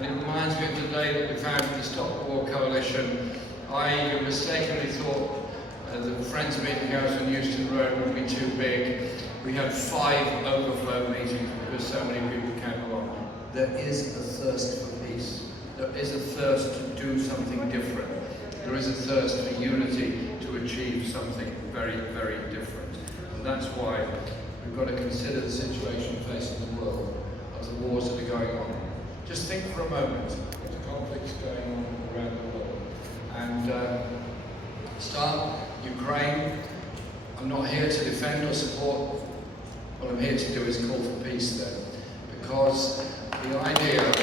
And it reminds me of the day that we founded the Stop War Coalition. I mistakenly thought the Friends Meeting House on Euston Road would be too big. We had 5 overflow meetings because so many people came along. There is a thirst for peace. There is a thirst to do something different. There is a thirst for unity to achieve something very, very different. And that's why we've got to consider the situation facing the world of the wars that are going on. Just think for a moment of the conflicts going on around the world. And start Ukraine. I'm not here to defend or support. What I'm here to do is call for peace there. Because the idea of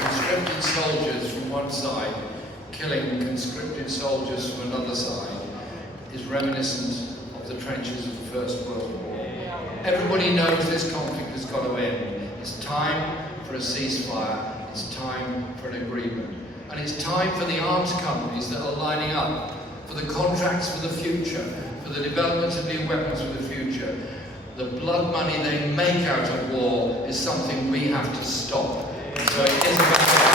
conscripted soldiers from one side killing conscripted soldiers from another side is reminiscent of the trenches of the First World War. Everybody knows this conflict has got to end. It's time for a ceasefire. It's time for an agreement. And it's time for the arms companies that are lining up for the contracts for the future, for the development of new weapons for the future. The blood money they make out of war is something we have to stop. So it is about the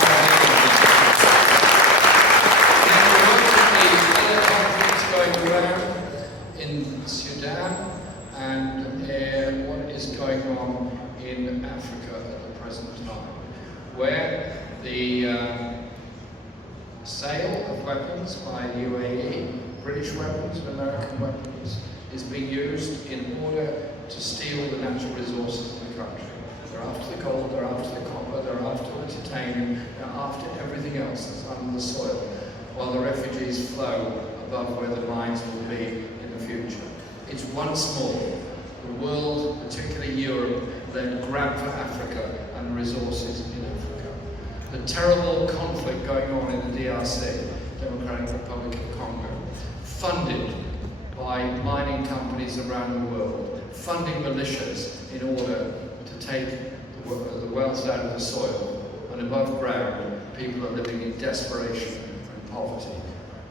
conflicts going around in Sudan and what is going on in Africa at the present time, where the sale of weapons by UAE, British weapons and American weapons, is being used in order to steal the natural resources of the country. They're after the gold, they're after the copper, they're after the titanium, they're after everything else that's under the soil, while the refugees flow above where the mines will be in the future. It's once more the world, particularly Europe, then grab for Africa and the resources in Africa. The terrible conflict going on in the DRC, Democratic Republic of Congo, funded by mining companies around the world, funding militias in order to take the wealth out of the soil, and above ground, people are living in desperation and poverty.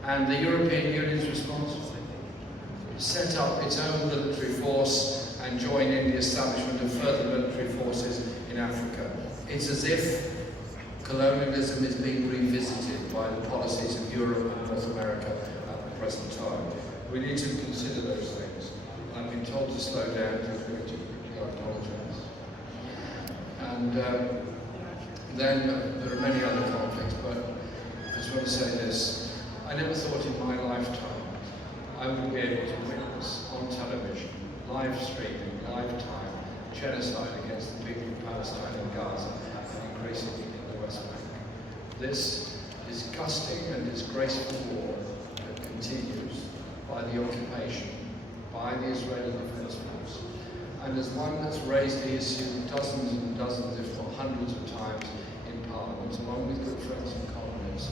And the European Union's response? Set up its own military force and join in the establishment of further military forces in Africa. It's as if colonialism is being revisited by the policies of Europe and North America at the present time. We need to consider those things. I've been told to slow down, I apologise. And then there are many other conflicts, but I just want to say this. I never thought in my lifetime I would be able to witness on television, live streaming, live time, genocide against the people of Palestine and Gaza, and increasingly in the West Bank. This disgusting and disgraceful war that continues by the occupation, by the Israeli Defense Force, and as one that's raised the issue dozens and dozens, if not hundreds of times in Parliament, along with good friends and colleagues,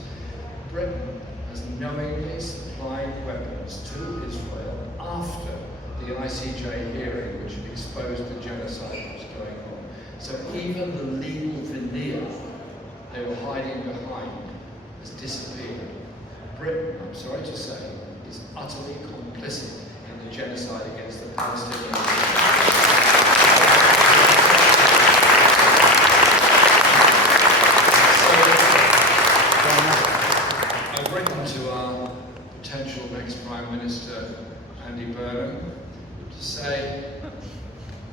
Britain has knowingly supplied weapons to Israel after the ICJ hearing, which had exposed the genocide that was going on. So even the legal veneer they were hiding behind has disappeared. Britain, I'm sorry to say, is utterly complicit in the genocide against the Palestinians. I've written to our potential next Prime Minister, Andy Burnham, to say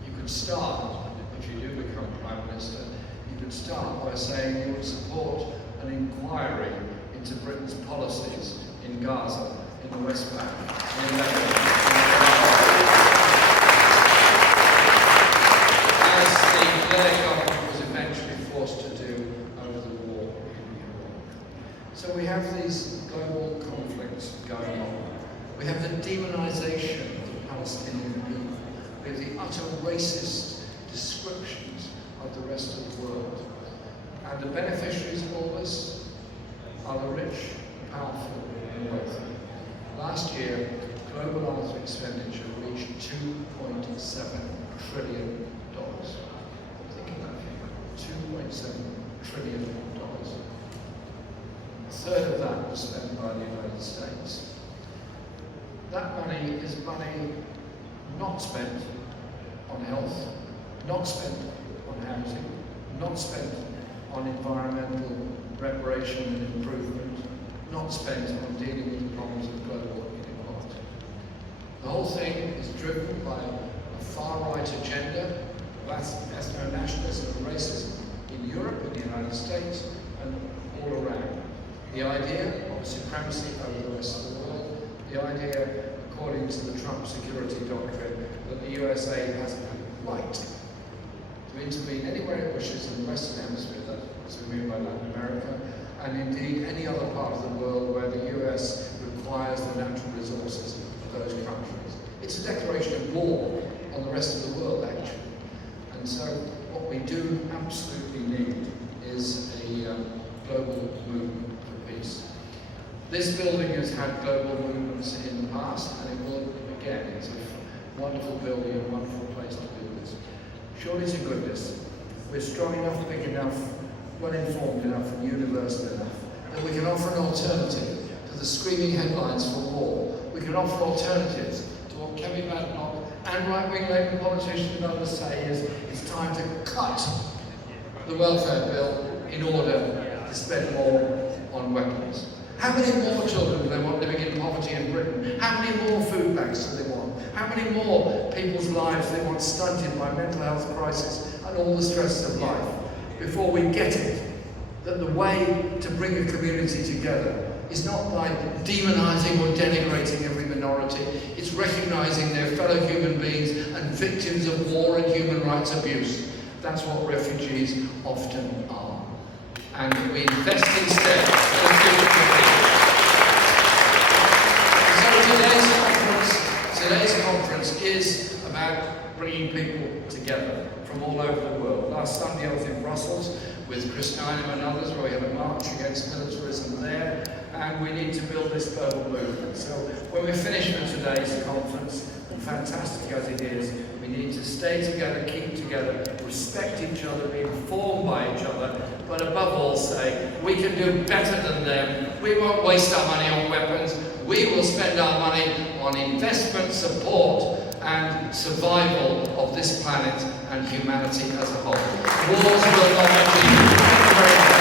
you could start, if you do become Prime Minister, you could start by saying you would support an inquiry into Britain's policies in Gaza, in the West Bank, in Lebanon, as the Blair government was eventually forced to do over the war in Iraq. So we have these global conflicts going on. We have the demonization of the Palestinian people. We have the utter racist descriptions of the rest of the world. And the beneficiaries of all this are the rich, powerful, and wealthy. Last year, global arms expenditure reached $2.7 trillion. Think of that figure, $2.7 trillion. A third of that was spent by the United States. That money is money not spent on health, not spent on housing, not not spent on environmental reparation and improvement, not spent on dealing with the problems of global inequality. The whole thing is driven by a far-right agenda of ethno-nationalism and racism in Europe, in the United States, and all around. The idea of supremacy over the rest of the world, the idea, according to the Trump security doctrine, that the USA has a right to intervene anywhere it wishes in the Western Hemisphere, that's what we mean by Latin America, and indeed any other part of the world where the US requires the natural resources of those countries. It's a declaration of war on the rest of the world, actually. And so what we do absolutely need is a global movement for peace. This building has had global movements in the past, and it will again. It's a wonderful building, a wonderful place to do this. Surely to goodness, we're strong enough, big enough, well-informed enough, and universal enough that we can offer an alternative to the screaming headlines for war. We can offer alternatives to what Kevin Maddock and right-wing Labour politicians and others say is it's time to cut the welfare bill in order to spend more on weapons. How many more children do they want living in poverty in Britain? How many more food banks do they want? How many more people's lives they want stunted by mental health crisis and all the stresses of life? Before we get it, that the way to bring a community together is not by demonising or denigrating every minority, it's recognising their fellow human beings and victims of war and human rights abuse. That's what refugees often are. And we invest instead in a future for people. So today's conference is about bringing people together from all over the world. Last Sunday I was in Brussels with Chris Nynam and others, where we had a march against militarism there, and we need to build this global movement. So when we finish with today's conference, and fantastic as it is, we need to stay together, keep together, respect each other, be informed by each other, but above all say, we can do better than them. We won't waste our money on weapons. We will spend our money on investment, support, and survival of this planet and humanity as a whole. Wars will not continue. Thank you very much.